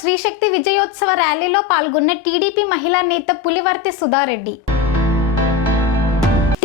శ్రీశక్తి విజయోత్సవ ర్యాలీలో పాల్గొన్న టీడీపీ మహిళా నేత పులివర్తి సుధారెడ్డి.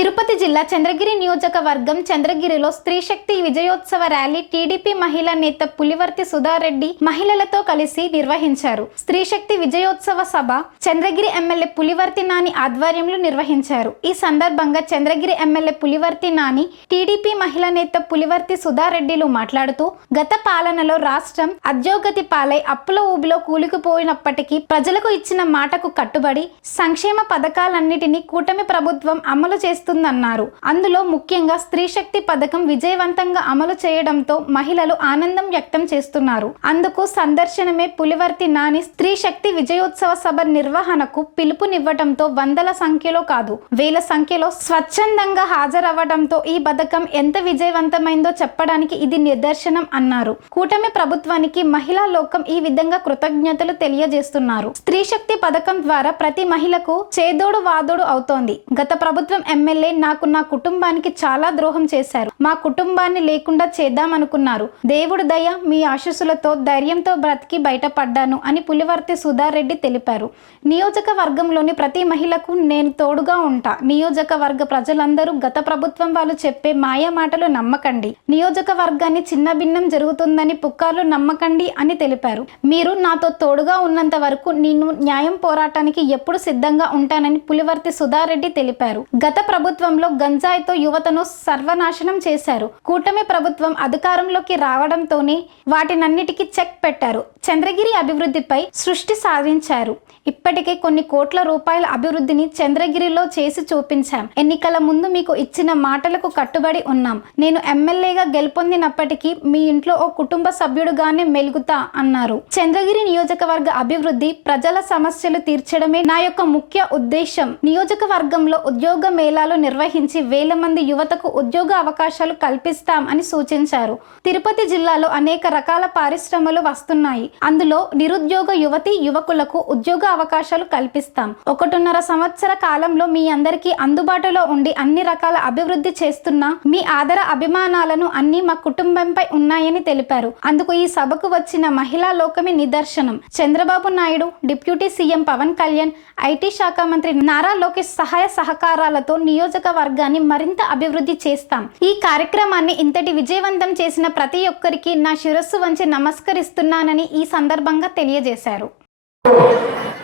తిరుపతి జిల్లా చంద్రగిరి నియోజకవర్గం చంద్రగిరిలో స్త్రీశక్తి విజయోత్సవ ర్యాలీ టీడీపీ మహిళా నేత పులివర్తి సుధారెడ్డి మహిళలతో కలిసి నిర్వహించారు. స్త్రీశక్తి విజయోత్సవ సభ చంద్రగిరి ఎమ్మెల్యే పులివర్తి నాని ఆధ్వర్యంలో నిర్వహించారు. ఈ సందర్భంగా చంద్రగిరి ఎమ్మెల్యే పులివర్తి నాని టీడీపీ మహిళా నేత పులివర్తి సుధారెడ్డిలు మాట్లాడుతూ గత పాలనలో రాష్ట్రం అద్యోగతి పాలై అప్పుల ఊబిలో కూలికిపోయినప్పటికీ ప్రజలకు ఇచ్చిన మాటకు కట్టుబడి సంక్షేమ పథకాలన్నిటినీ కూటమి ప్రభుత్వం అమలు చేస్తుంది చేస్తుందన్నారు. అందులో ముఖ్యంగా స్త్రీ శక్తి పథకం విజయవంతంగా అమలు చేయడంతో మహిళలు ఆనందం వ్యక్తం చేస్తున్నారు. అందుకు సందర్శనమే పులివర్తి నాని స్త్రీ శక్తి విజయోత్సవ సభ నిర్వహణకు పిలుపునివ్వడంతో వందల సంఖ్యలో కాదు వేల సంఖ్యలో స్వచ్ఛందంగా హాజరవ్వడంతో ఈ పథకం ఎంత విజయవంతమైందో చెప్పడానికి ఇది నిదర్శనం అన్నారు. కూటమి ప్రభుత్వానికి మహిళా లోకం ఈ విధంగా కృతజ్ఞతలు తెలియజేస్తున్నారు. స్త్రీ శక్తి పథకం ద్వారా ప్రతి మహిళకు చేదోడు వాదోడు అవుతోంది. గత ప్రభుత్వం ఎమ్మెల్యే నాకు నా కుటుంబానికి చాలా ద్రోహం చేశారు. మా కుటుంబాన్ని లేకుండా చేద్దామనుకున్నారు. దేవుడు దయ మీ ఆశస్సులతో ధైర్యంతో బ్రతికి బయటపడ్డాను అని పులివర్తి సుధారెడ్డి తెలిపారు. నియోజకవర్గంలోని ప్రతి మహిళకు నేను తోడుగా ఉంటా. నియోజకవర్గ ప్రజలందరూ గత ప్రభుత్వం వాళ్ళు చెప్పే మాయ మాటలు నమ్మకండి. నియోజకవర్గాన్ని చిన్న భిన్నం జరుగుతుందని పుక్కాలు నమ్మకండి అని తెలిపారు. మీరు నాతో తోడుగా ఉన్నంత వరకు నేను న్యాయం పోరాటానికి ఎప్పుడు సిద్ధంగా ఉంటానని పులివర్తి సుధారెడ్డి తెలిపారు. గత ప్రభుత్వం ప్రభుత్వంలో గంజాయితో యువతను సర్వనాశనం చేశారు. కూటమి ప్రభుత్వం అధికారంలోకి రావడంతోనే వాటినన్నిటికీ చెక్ పెట్టారు. చంద్రగిరి అభివృద్ధిపై సృష్టి సాధించారు. ఇప్పటికే కొన్ని కోట్ల రూపాయల అభివృద్ధిని చంద్రగిరిలో చేసి చూపించాం. ఎన్నికల ముందు మీకు ఇచ్చిన మాటలకు కట్టుబడి ఉన్నాం. నేను ఎమ్మెల్యేగా గెలుపొందినప్పటికీ మీ ఇంట్లో ఓ కుటుంబ సభ్యుడుగానే మెలుగుతా అన్నారు. చంద్రగిరి నియోజకవర్గ అభివృద్ధి ప్రజల సమస్యలు తీర్చడమే నా యొక్క ముఖ్య ఉద్దేశం నియోజకవర్గంలో ఉద్యోగ మేళాలు నిర్వహించి వేల మంది యువతకు ఉద్యోగ అవకాశాలు కల్పిస్తాం అని సూచించారు. తిరుపతి జిల్లాలో అనేక రకాల పరిశ్రమలు వస్తున్నాయి. అందులో నిరుద్యోగ యువతి యువకులకు ఉద్యోగ అవకాశాలు కల్పిస్తాం. ఒకటిన్నర సంవత్సర కాలంలో మీ అందరికీ అందుబాటులో ఉండి అన్ని రకాల అభివృద్ధి చేస్తున్న మీ ఆదర అభిమానాలను అన్ని మా కుటుంబంపై ఉన్నాయని తెలిపారు. అందుకు ఈ సభకు వచ్చిన మహిళా లోకమే నిదర్శనం. Chandrababu Naidu deputy CM Pawan Kalyan IT శాఖ మంత్రి నారా లోకేష్ సహాయ సహకారాలతో నియోజకవర్గాన్ని మరింత అభివృద్ధి చేస్తాం. ఈ కార్యక్రమాన్ని ఇంతటి విజయవంతం చేసిన ప్రతి ఒక్కరికి నా శిరస్సు వంచి నమస్కరిస్తున్నానని ఈ సందర్భంగా తెలియజేశారు.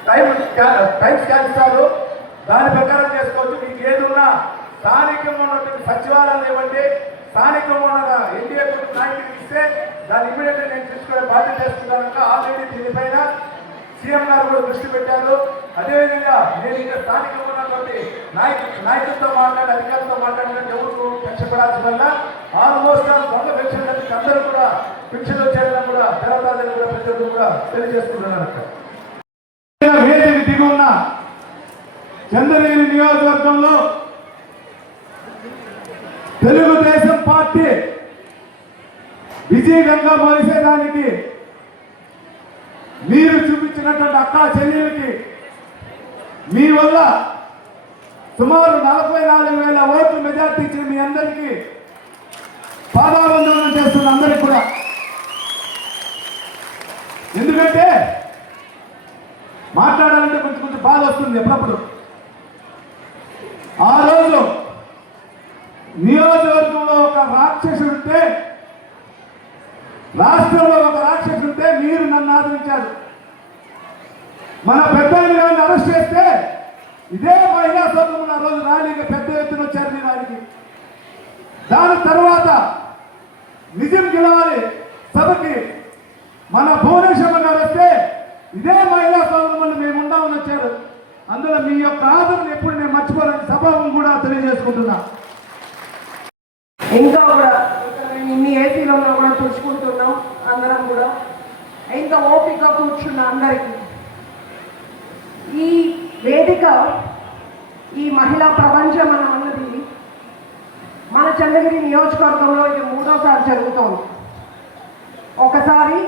టైం టైం స్కాన్ ఇస్తారు దాని ప్రకారం చేసుకోవచ్చు. మీకు ఏదున్నా స్థానికంగా ఉన్నటువంటి సచివాలయాలు ఇవ్వండి. స్థానికంగా ఉన్న ఎన్డీఏ నాయకుడికి ఇస్తే దాన్ని ఇమీడియట్గా నేను తీసుకునే బాధ్యత చేస్తున్నాను ఆల్రెడీ దీనిపైన సీఎం గారు కూడా దృష్టి పెట్టారు. అదేవిధంగా నేను ఇక్కడ స్థానికంగా ఉన్నటువంటి నాయక నాయకులతో మాట్లాడి అధికారులతో మాట్లాడినట్టు ఎవరు పెంచబడాల్సిన వల్ల ఆల్మోస్ట్ వంద పెన్షన్ అందరూ కూడా పెన్షన్లు చేయడం కూడా దేవతాదేవి కూడా ప్రజలు కూడా తెలియజేసుకుంటున్నారు అక్కడ. వేదిక చంద్రగిరి నియోజకవర్గంలో తెలుగుదేశం పార్టీ విజయంగా మలిసేదానికి మీరు చూపించినటువంటి అక్కా చెల్లెలకి మీ వల్ల సుమారు నలభై నాలుగు వేల ఓట్లు మెజార్టీ ఇచ్చిన మీ అందరికీ పాదాబంధనం చేస్తున్న అందరికి కూడా. ఎందుకంటే మాట్లాడాలంటే కొంచెం కొంచెం బాధ వస్తుంది ఎప్పుడప్పుడు. ఆ రోజు నియోజకవర్గంలో ఒక రాక్షసుడు ఉంటే రాష్ట్రంలో ఒక రాక్షసుడు ఉంటే మీరు నన్ను ఆదరించారు. మన పెద్దలు గారిని అరెస్ట్ చేస్తే ఇదే మహిళా సంఘం ఆ రోజు ర్యాలీగా పెద్ద ఎత్తున వచ్చారు మీ వారికి దాని తర్వాత నిజం గెలవాలి సభకి మన భువనేశ్వర గారు వస్తే ఇదే మహిళా సోదరులు మేము ఉండామని వచ్చారు. అందులో మీ యొక్క ఆదరణ ఎప్పుడు నేను మర్చిపోలేని స్వభావం కూడా తెలియజేసుకుంటున్నా. ఇంకా కూడా ఇంకా ఇన్ని ఏసీలో కూడా తుడుచుకుంటున్నాం అందరం కూడా. ఇంకా ఓపిక కూర్చున్న అందరికీ. ఈ వేదిక ఈ మహిళా ప్రపంచం అని అన్నది మన చంద్రగిరి నియోజకవర్గంలో ఇది మూడోసారి జరుగుతోంది. ఒకసారి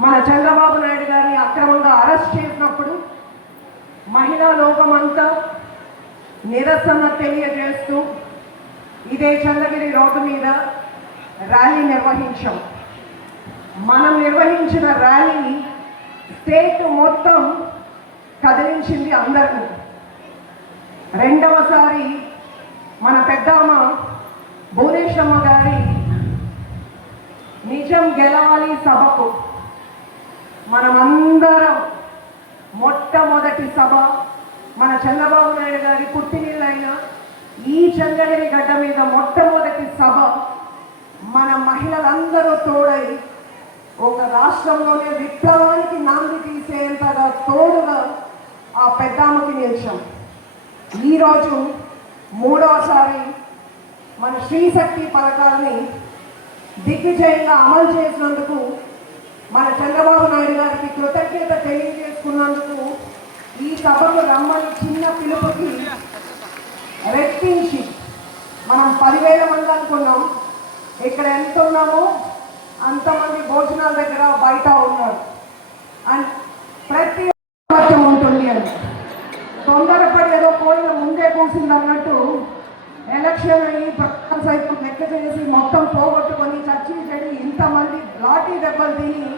మన చంద్రబాబు నాయుడు గారిని అక్రమంగా అరెస్ట్ చేసినప్పుడు మహిళా లోకమంతా నిరసన తెలియజేస్తూ ఇదే చంద్రగిరి రోడ్డు మీద ర్యాలీ నిర్వహించాం. మనం నిర్వహించిన ర్యాలీ స్టేట్ మొత్తం కదిలించింది అందరినీ. రెండవసారి మన పెద్దమ్మ భువనేశ్వమ్మ గారి నిజం గెలవాలి సభకు. మనమందరం మొట్టమొదటి సభ మన చంద్రబాబు నాయుడు గారి పుట్టినిల్లైన ఈ చంద్రగిరి గడ్డ మీద మొట్టమొదటి సభ మన మహిళలందరూ తోడై ఒక రాష్ట్రంలోనే విప్లవానికి నాంది తీసేంతగా తోడుగా ఆ పెద్దామకి నిలిచాం. ఈరోజు మూడవసారి మన శ్రీశక్తి పథకాన్ని దిగ్విజయంగా అమలు చేసినందుకు మన చంద్రబాబు నాయుడు గారికి కృతజ్ఞత తెలియజేసుకున్నందుకు ఈ సభకు రమ్మని చిన్న పిలుపుకి రెట్టించి మనం పదివేల మంది అనుకున్నాం. ఇక్కడ ఎంత ఉన్నామో అంతమంది భోజనాల దగ్గర బయట ఉన్నారు. అండ్ ప్రతి ఉంటుంది అని. తొందరపడి ఏదో పోయిన ముందే కూసింది అన్నట్టు ఎలక్షన్ అయ్యి ప్రధాన సైతం లెక్క చేసి మొత్తం పోగొట్టుకొని చచ్చి చెడి ఇంతమంది లాఠీ దెబ్బలు తిని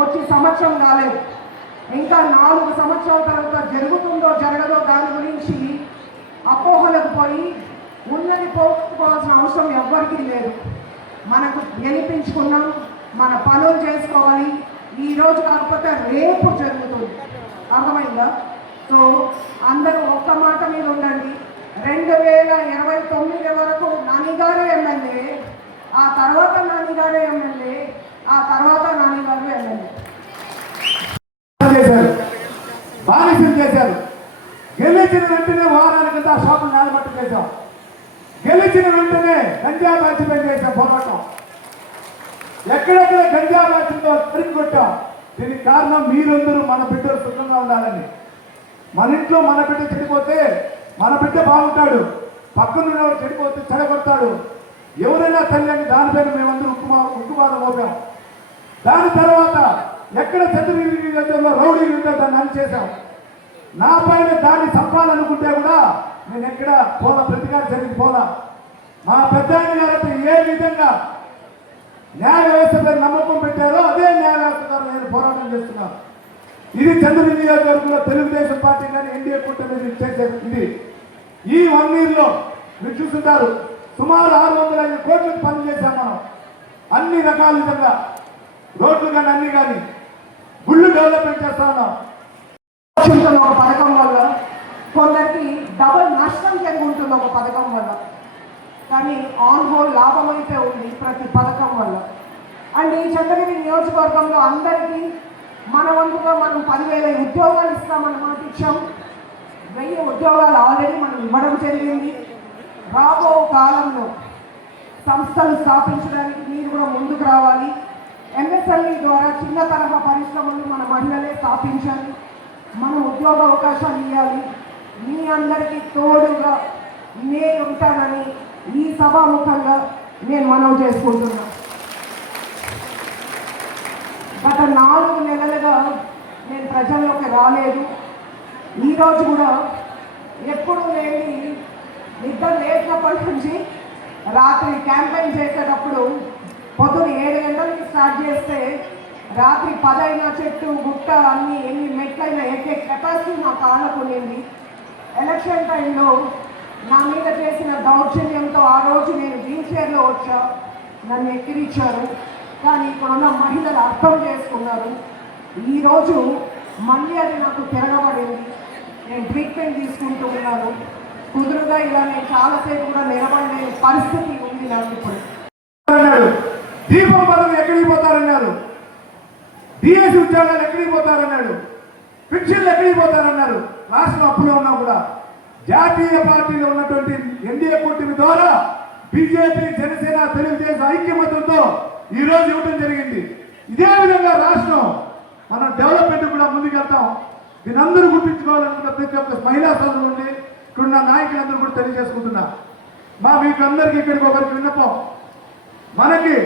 వచ్చి సంవత్సరం కాలేదు. ఇంకా నాలుగు సంవత్సరాల తర్వాత జరుగుతుందో జరగదో దాని గురించి అపోహలకు పోయి ఉన్నది పోగొట్టుకోవాల్సిన అవసరం ఎవ్వరికీ లేదు. మనకు గెలిపించుకున్నాం మన పనులు చేసుకోవాలి. ఈరోజు కాకపోతే రేపు జరుగుతుంది. అర్థమైందా? సో అందరూ ఒక్క మాట మీద ఉండండి. రెండు వేల ఇరవై తొమ్మిది వరకు నానిగారు ఎమ్మెల్యే ఆ తర్వాత నానిగారు ఎమ్మెల్యే ఆ తర్వాత నానిగారు ఎమ్మెల్యే. చేశారు. బానిసలు చేశారు. గెలిచిన వెంటనే వారానికి ఆ షాపులు నిలబట్టు చేశాం. గెలిచిన వెంటనే గంజా బ్యాచ్ చేశాం? పోరాటం. ఎక్కడెక్కడ గంజా బాధ్యతో తిరిగి కొట్టాం దీనికి కారణం మీరందరూ మన బిడ్డలు సుఖంగా ఉండాలని. మన ఇంట్లో మన బిడ్డ చెడిపోతే మన బిడ్డ బాగుంటాడు. పక్కనున్న చెడిపోతే చెడగొడతాడు. ఎవరైనా తల్లి అని దానిపైన మేమందరూ ఉక్కుమా ఉక్కుబాధ మోపాం. దాని తర్వాత ఎక్కడ చంద్రగిరి నియోజకవర్గంలో రౌడీ ఉంటే దాన్ని అని చేశాం నా పైన దాన్ని చంపాలనుకుంటే కూడా నేను ఎక్కడ పోలా ప్రతికార చర్యకి పోలా. మా పెద్ద గారితో ఏ విధంగా న్యాయ వ్యవస్థపై నమ్మకం పెట్టారో అదే న్యాయ వ్యవస్థ ద్వారా నేను పోరాటం చేస్తున్నాను. ఇది చంద్రగిరి నియోజకవర్గంలో తెలుగుదేశం పార్టీ కానీ ఎన్డీఏ కూటమి చేసేది ఇది. ఈ వన్ ఇయర్లో మీరు చూస్తుంటారు. సుమారు ఆరు వందల ఐదు కోట్లకు పనులు చేశాం మనం. అన్ని రకాల విధంగా. రోడ్లు కానీ అన్ని కానీ గుళ్ళు డెవలప్మెంట్ చేస్తా ఉన్నాం. ఒక పథకం వల్ల కొందరికి డబల్ నష్టం జరిగి ఉంటుంది ఒక పథకం వల్ల. కానీ ఆన్ హోల్ లాభం అయితే ఉంది ప్రతి పథకం వల్ల. అండ్ ఈ చంద్రగిరి నియోజకవర్గంలో అందరికీ మన వంతుగా మనం పదివేల ఉద్యోగాలు ఇస్తామని మాట ఇచ్చాం వెయ్యి ఉద్యోగాలు ఆల్రెడీ మనం ఇవ్వడం జరిగింది. రాబో కాలంలో సంస్థలు స్థాపించడానికి మీరు కూడా ముందుకు రావాలి. ఎంఎస్ఎల్ఈ ద్వారా చిన్న తరహా పరిశ్రమలు మన మహిళలే స్థాపించాలి. మనం ఉద్యోగ అవకాశాలు ఇవ్వాలి. మీ అందరికీ తోడుగా నేను ఉంటానని ఈ సభాముఖంగా నేను మనవి చేసుకుంటున్నా. గత నాలుగు నెలలుగా నేను ప్రజల్లోకి రాలేదు. ఈరోజు కూడా ఎప్పుడు లేని నిద్ర లేచినప్పటి నుంచి రాత్రి క్యాంపెయిన్ చేసేటప్పుడు పొద్దున ఏడు గంటలకి స్టార్ట్ చేస్తే రాత్రి పదైన చెట్టు గుట్ట అన్ని ఎన్ని మెట్లైనా ఎక్కే కెపాసిటీ నా కాళ్ళకు ఉండింది. ఎలక్షన్ టైంలో నా మీద చేసిన దౌర్జన్యంతో ఆ రోజు నేను వీల్ చైర్లో వచ్చా. నన్ను ఎక్కిరిచ్చారు. కానీ ఇప్పుడున్న మహిళలు అర్థం చేసుకున్నారు. ఈరోజు మళ్ళీ అది నాకు తిరగబడింది. నేను ట్రీట్మెంట్ తీసుకుంటూ ఉన్నాను. కుదురుగా ఇలా నేను చాలాసేపు కూడా నిలబడలే పరిస్థితి ఉంది నాకు ఇప్పుడు. అన్నాడు. దీపం పదవి ఎక్కడికి పోతారన్నారు? డిఎస్ ఉద్యోగాలు ఎక్కడికి పోతారన్నాడు ఫిక్షన్లు ఎక్కడికి పోతారన్నారు? రాష్ట్రం అప్పులో ఉన్నా కూడా. జాతీయ పార్టీలో ఉన్నటువంటి ఎన్డీఏ కూటమి ద్వారా బీజేపీ జనసేన తెలుగుదేశం ఐక్యమత్యంతో ఈ రోజు ఇవ్వడం జరిగింది. ఇదే విధంగా రాష్ట్రం మనం డెవలప్మెంట్ కూడా ముందుకెళ్తాం. దీని అందరూ గుర్తించుకోవాలనుకున్న ప్రతి ఒక్క మహిళా సంఘం నుండి ఇక్కడున్న నాయకులందరూ కూడా తెలియజేసుకుంటున్నా. మా మీకు అందరికీ ఇక్కడికి ఒకరికి విన్నపం. మనకి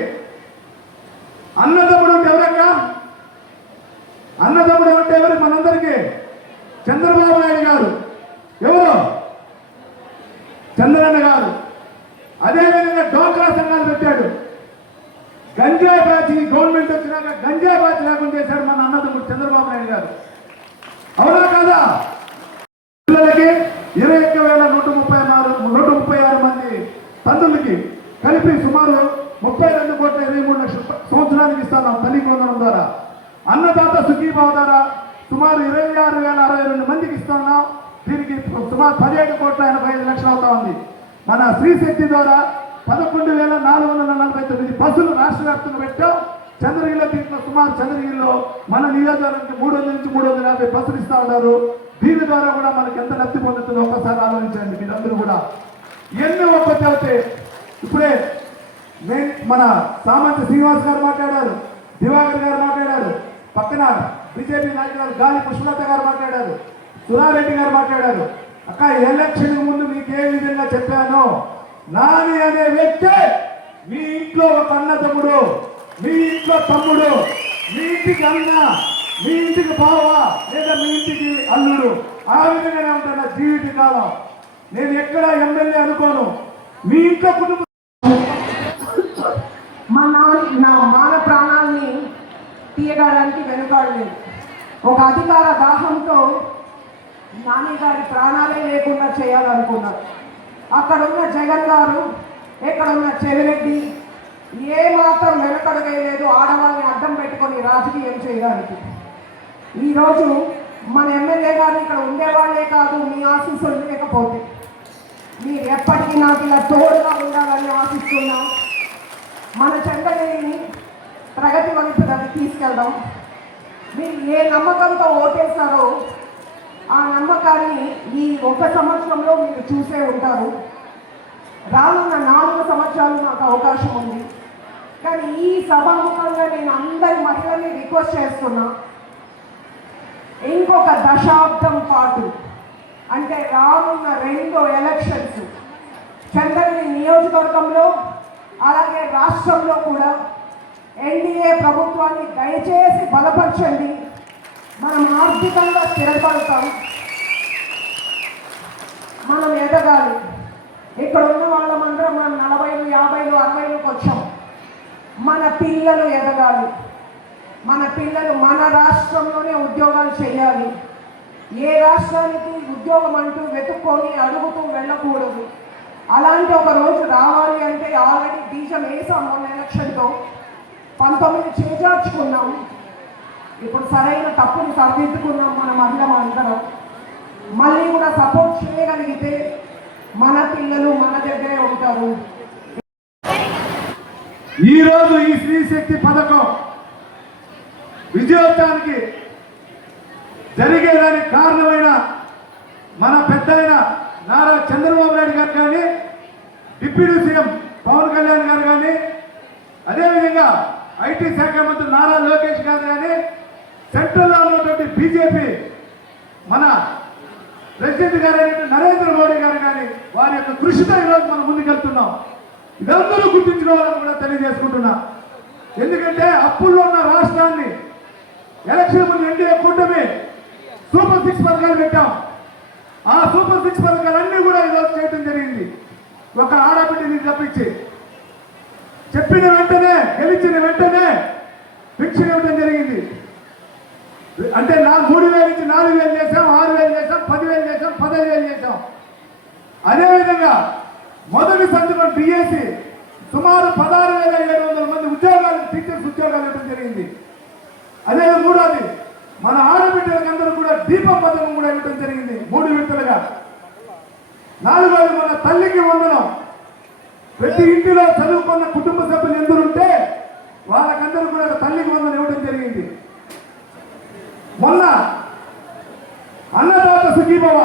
అన్నదమ్ముడు అంటే ఎవరక్కా? అన్నదమ్ముడు అంటే ఎవరు? మనందరికీ చంద్రబాబు నాయుడు గారు. ఎవరు? చంద్రన్న గారు. అదేవిధంగా డోక్రా సంఘాలు పెట్టాడు. గంజాయి బాచి గవర్నమెంట్ వచ్చినాక గంజాయి బాచి లేకుండా చేశాడు మన అన్నదమ్ముడు చంద్రబాబు నాయుడు గారు అవునా కదా పిల్లలకి ఇరవై ఒక్క వేల నూట ముప్పై నాలుగు నూట ముప్పై ఆరు మంది తండ్రులకి కలిపి సుమారు ముప్పై రెండు కోట్ల ఇరవై మూడు లక్షల సంవత్సరానికి ఇస్తున్నాం తల్లి వందనం ద్వారా అన్నదాత ద్వారా సుమారు ఇరవై ఆరు వేల అరవై రెండు మందికి ఇస్తున్నాం. దీనికి సుమారు పదిహేడు కోట్ల ఎనభై ఐదు లక్షలు అవుతా ఉంది. మన శ్రీశక్తి శక్తి ద్వారా పదకొండు వేల నాలుగు వందల నలభై తొమ్మిది బస్సులు రాష్ట్ర వ్యాప్తంగా పెట్టాం. చంద్రగిరిలో దీంట్లో సుమారు చంద్రగిరిలో మన నియోజకవర్గానికి మూడు వందల నుంచి మూడు వందల యాభై బస్సులు ఇస్తూ ఉన్నారు. దీని ద్వారా కూడా మనకి ఎంత లబ్ధి పొందుతుందో ఒకసారి ఆలోచించండి మీరందరూ కూడా. ఎన్ని ఒక్కటి అవుతే ఇప్పుడే మన సామంత శ్రీనివాస్ గారు మాట్లాడారు దివాకర్ గారు మాట్లాడారు. పక్కన బీజేపీ నాయకురాలు గాలి పుష్పలత గారు మాట్లాడారు. సుధారెడ్డి గారు మాట్లాడారు. అక్క ఎలక్షన్ ముందు మీకు ఏ విధంగా చెప్పాను. నాని అనే వ్యక్తి మీ ఇంట్లో ఒక అన్న తమ్ముడు మీ ఇంట్లో తమ్ముడు మీ ఇంటికి అన్న మీ ఇంటికి బావ లేదా మీ ఇంటికి అల్లుడు. ఆ విధంగానే ఉంటాను నా జీవిత కాలం. నేను ఎక్కడ ఎమ్మెల్యే అనుకోను. మీ ఇంట్లో కుటుంబం మా నాన్న నా మాన ప్రాణాన్ని తీయడానికి వెనుకాడలేదు. ఒక అధికార దాహంతో నాని గారి ప్రాణాలే లేకుండా చేయాలనుకున్నారు. అక్కడ ఉన్న జగన్ గారు ఇక్కడ ఉన్న చెవిరెడ్డి ఏ మాత్రం వెనకడగలేదు ఆడవాళ్ళని అడ్డం పెట్టుకొని రాజకీయం చేయడానికి. ఈరోజు మన ఎమ్మెల్యే గారు ఇక్కడ ఉండేవాళ్ళే కాదు మీ ఆశీస్సులు లేకపోతే. మీరు ఎప్పటికీ నాకు ఇలా తోడుగా ఉండాలని ఆశిస్తున్నాం. మన చంద్రగిరిని ప్రగతి వైపు దాన్ని తీసుకెళ్దాం. మీరు ఏ నమ్మకంతో ఓటేస్తారో ఆ నమ్మకాన్ని ఈ ఒక సంవత్సరంలో మీరు చూసే ఉంటారు. రానున్న నాలుగు సంవత్సరాలు నాకు అవకాశం ఉంది. కానీ ఈ సభాముఖంగా నేను అందరి మహిళల్ని రిక్వెస్ట్ చేస్తున్నా. ఇంకొక దశాబ్దం పాటు అంటే రానున్న రెండు ఎలక్షన్స్ చంద్రగిరి నియోజకవర్గంలో అలాగే రాష్ట్రంలో కూడా ఎన్డీఏ ప్రభుత్వాన్ని దయచేసి బలపరచండి. మనం ఆర్థికంగా స్థిరపడతాం. మనం ఎదగాలి. ఇక్కడ ఉన్న వాళ్ళమందరం మనం నలభైలు యాభైలు అరవైలకు వచ్చాం. మన పిల్లలు ఎదగాలి. మన పిల్లలు మన రాష్ట్రంలోనే ఉద్యోగాలు చేయాలి. ఏ రాష్ట్రానికి ఉద్యోగం అంటూ వెతుక్కొని అడుగుతూ వెళ్ళకూడదు. అలాంటి ఒక రోజు రావాలి అంటే ఆల్రెడీ బీజం వేసాం మొన్న ఎలక్షన్తో. పంతొమ్మిది చేజార్చుకున్నాం. ఇప్పుడు సరైన తప్పుని సరిదిద్దుకున్నాం మన మహిళ అందరం మళ్ళీ కూడా సపోర్ట్ చేయగలిగితే మన పిల్లలు మన దగ్గరే ఉంటారు. ఈరోజు ఈ స్త్రీ శక్తి పథకం విజయోత్సవానికి జరిగేదానికి కారణమైన మన పెద్దయిన నారా చంద్రబాబు నాయుడు గారు కానీ డిప్యూటీ సీఎం పవన్ కళ్యాణ్ గారు కానీ అదేవిధంగా ఐటీ శాఖ మంత్రి నారా లోకేష్ గారు కానీ సెంట్రల్లో ఉన్నటువంటి బీజేపీ మన ప్రెసిడెంట్ గారు నరేంద్ర మోడీ గారు కానీ వారి యొక్క కృషితో ఈరోజు మనం ముందుకెళ్తున్నాం. ఇదందరూ గుర్తించుకోవాలని కూడా తెలియజేసుకుంటున్నా. ఎందుకంటే అప్పుల్లో ఉన్న రాష్ట్రాన్ని ఎలక్షన్ ముందు ఎన్డీఏ కూటమి సూపర్ సిక్స్ పథకాలు పెట్టాం. ఆ సూపర్ సిక్స్ పథకాలన్నీ కూడా ఈరోజు చేయడం జరిగింది. ఒక ఆడబిడ్డని తప్పించి చెప్పిన వెంటనే గెలిచిన వెంటనే భిక్షణ ఇవ్వడం జరిగింది. అంటే నా మూడు వేలు నుంచి నాలుగు వేలు చేసాం ఆరు వేలు చేసాం పదివేలు చేసాం పదహైదు వేలు చేసాం అదేవిధంగా మొదటి సందర్భం డిఎస్సి సుమారు పదహారు వేల ఏడు వందల మంది ఉద్యోగాలు టీచర్స్ ఉద్యోగాలు ఇవ్వడం జరిగింది. అదే మూడోది మన ఆడబిడ్డలకు అందరూ కూడా దీపం పథకం కూడా ఇవ్వడం జరిగింది మూడు విడతలుగా. నాలుగోది మన తల్లికి వందనం. ప్రతి ఇంటిలో చదువుకున్న కుటుంబ సభ్యులు ఎందరుంటే వాళ్ళకందరూ కూడా తల్లికి వందలు ఇవ్వడం జరిగింది. మొన్న అన్నదాత సుఖీభవ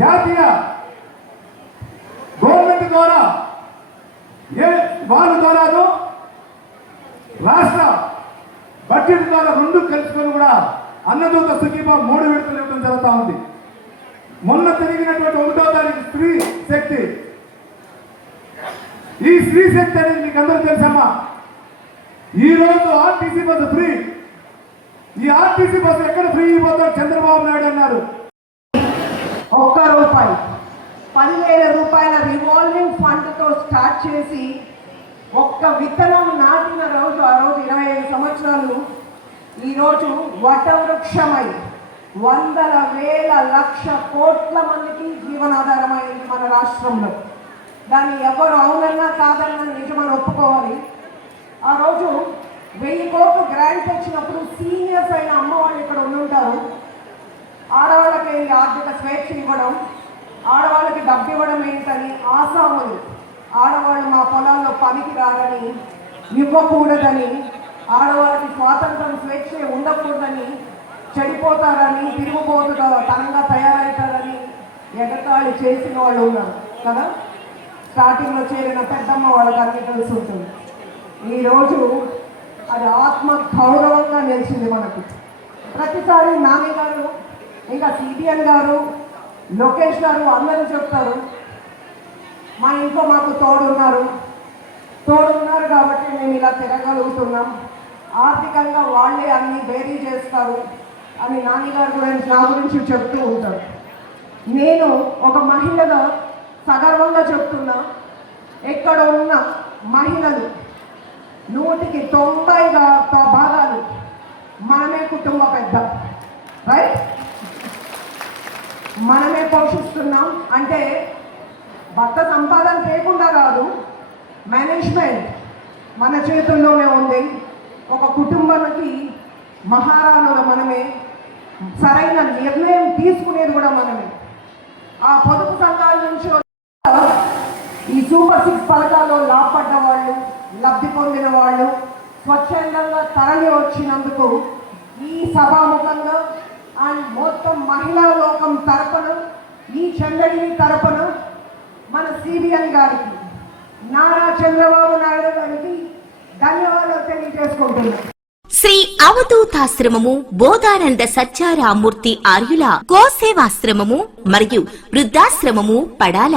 జాతీయ గవర్నమెంట్ ద్వారా ఏ వాళ్ళ ద్వారాను రాష్ట్ర బడ్జెట్ ద్వారా రెండు కలుసుకొని కూడా అన్నదూత సుఖీభవ మూడు విడతలు ఇవ్వడం జరుగుతూ ఉంది. మొన్న జరిగినటువంటి ఒకటో తారీఖు స్త్రీ శక్తి ఈ స్త్రీ శక్తి అనేది మీకు అందరూ తెలుసమ్మా? ఈ రోజు ఆర్టీసీ బస్సు ఫ్రీ ఈ ఆర్టీసీ బస్సు ఎక్కడ ఫ్రీ అయిపోతారు? చంద్రబాబు నాయుడు అన్నారు. ఒక్క రూపాయి. పదివేల రూపాయల రివాల్వింగ్ ఫండ్తో స్టార్ట్ చేసి ఒక్క విత్తనం నాటిన రోజు ఆ రోజు ఇరవై ఐదు సంవత్సరాలు ఈరోజు వటవృక్షమై వందల వేల లక్ష కోట్ల మందికి జీవనాధారమైంది మన రాష్ట్రంలో. దాన్ని ఎవరు అవునన్నా కాదన్నా నిజమని ఒప్పుకోవాలి. ఆ రోజు వెయ్యి కోట్లు గ్రాంట్ వచ్చినప్పుడు సీనియర్స్ అయిన అమ్మ వాళ్ళు ఇక్కడ ఉండుంటారు ఆడవాళ్ళకి ఆర్థిక స్వేచ్ఛ ఇవ్వడం ఆడవాళ్ళకి డబ్బు ఇవ్వడం ఏంటని ఆసాములు ఆడవాళ్ళు మా పొలాల్లో పనికి రారని ఇవ్వకూడదని ఆడవాళ్ళకి స్వాతంత్రం స్వేచ్ఛ ఉండకూడదని చెడిపోతారని తిరుగుబోతుగా తనంగా తయారవుతారని ఎగతాళి చేసిన వాళ్ళు ఉన్నారు. కదా? స్టార్టింగ్లో చేరిన పెద్దమ్మ వాళ్ళకి అన్ని తెలిసి ఉంటుంది. ఈరోజు అది ఆత్మ గౌరవంగా నిలిచింది మనకు. ప్రతిసారి నాని గారు ఇంకా సిబిఎన్ గారు లోకేష్ గారు అందరూ చెప్తారు మా ఇంట్లో మాకు తోడున్నారు. తోడున్నారు కాబట్టి మేము ఇలా తిరగలుగుతున్నాం. ఆర్థికంగా వాళ్ళే అన్ని బేరీ చేస్తారు అని నాన్నగారు కూడా నా గురించి చెప్తూ ఉంటారు. నేను ఒక మహిళగా సగర్వంగా చెప్తున్నా ఎక్కడ ఉన్న మహిళలు నూటికి తొంభై భాగాలు మనమే కుటుంబ పెద్ద రైట్ మనమే పోషిస్తున్నాం. అంటే భర్త సంపాదన లేకుండా కాదు మేనేజ్మెంట్ మన చేతుల్లోనే ఉంది. ఒక కుటుంబానికి మహారాణులు మనమే. సరైన నిర్ణయం తీసుకునేది కూడా మనమే. ఆ పొదుపు సంఘాల నుంచి వచ్చే ఈ సూపర్ సిక్స్ పథకాల్లో లాభపడ్డ వాళ్ళు లబ్ధి పొందిన వాళ్ళు స్వచ్ఛందంగా తరలి వచ్చినందుకు ఈ సభాముఖంగా అండ్ మొత్తం మహిళా లోకం తరపున ఈ చంద్రగిరి తరపున మన సిబిఎన్ గారికి నారా చంద్రబాబు నాయుడు గారికి ధన్యవాదాలు తెలియజేసుకుంటున్నాను శ్రీ అవధూతాశ్రమము బోధానంద సత్యారామూర్తి ఆర్యుల గోసేవాశ్రమము మరియు వృద్ధాశ్రమము పడాల.